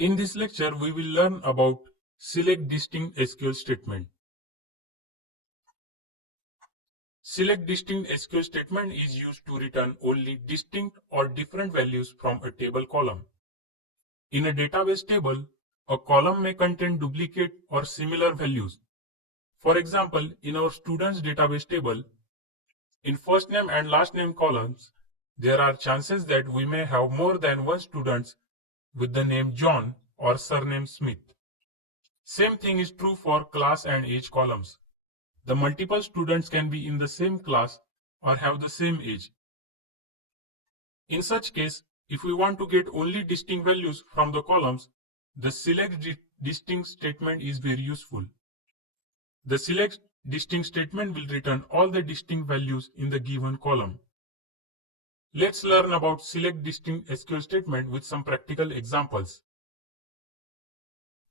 In this lecture, we will learn about select distinct SQL statement. Select distinct SQL statement is used to return only distinct or different values from a table column. In a database table, a column may contain duplicate or similar values. For example, in our students database table, in first name and last name columns, there are chances that we may have more than one student with the name John or surname Smith. Same thing is true for class and age columns. The multiple students can be in the same class or have the same age. In such case, if we want to get only distinct values from the columns, the select distinct statement is very useful. The select distinct statement will return all the distinct values in the given column. Let's learn about select distinct SQL statement with some practical examples.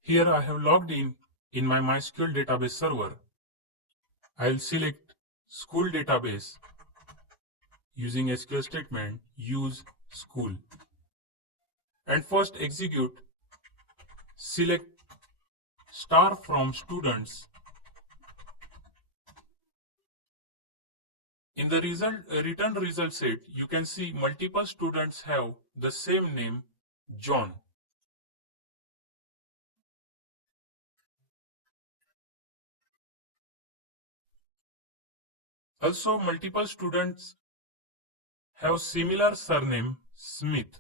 Here I have logged in my MySQL database server. I will select school database using SQL statement use school and first execute select star from students. In the return result set, you can see multiple students have the same name John. Also, multiple students have similar surname Smith.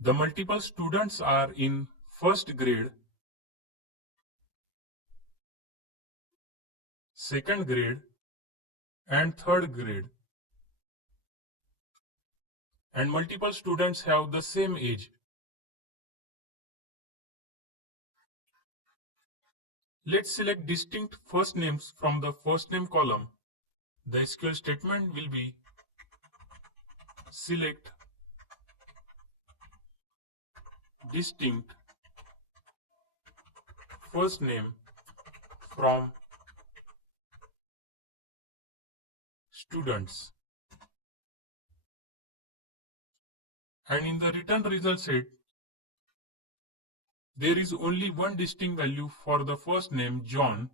The multiple students are in first grade, second grade, and third grade. And multiple students have the same age. Let's select distinct first names from the first name column. The SQL statement will be select distinct first name from students. And in the return result set, there is only one distinct value for the first name John.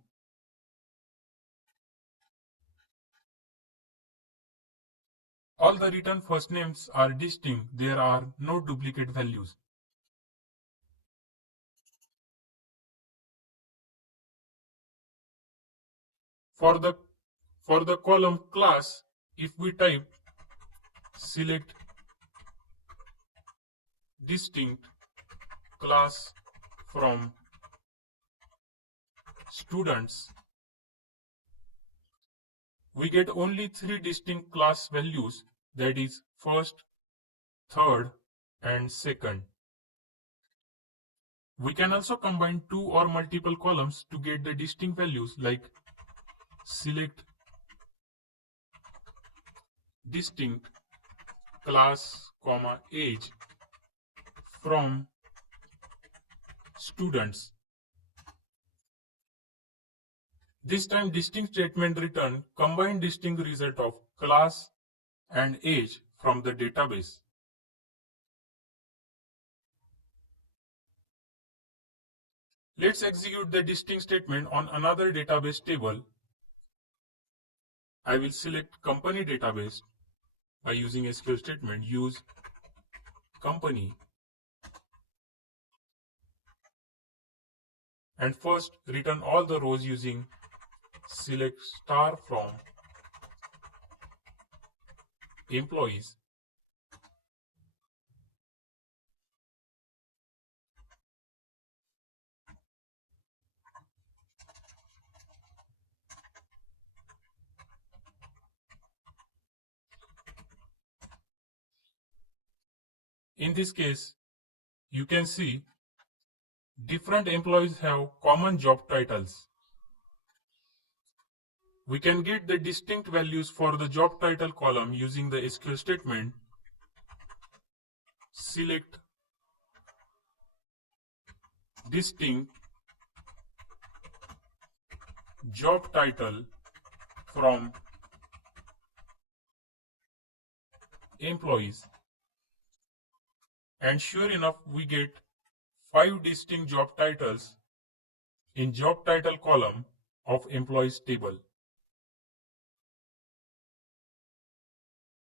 All the return first names are distinct. There are no duplicate values. For the column class, if we type select distinct class from students, we get only three distinct class values, that is first, third, and second. We can also combine two or multiple columns to get the distinct values, like select distinct class, age from students. This time distinct statement return combined distinct result of class and age from the database. Let's execute the distinct statement on another database table. I will select company database by using SQL statement use company and first return all the rows using select star from employees. In this case, you can see different employees have common job titles. We can get the distinct values for the job title column using the SQL statement select distinct job title from employees. And sure enough, we get 5 distinct job titles in job title column of employees table.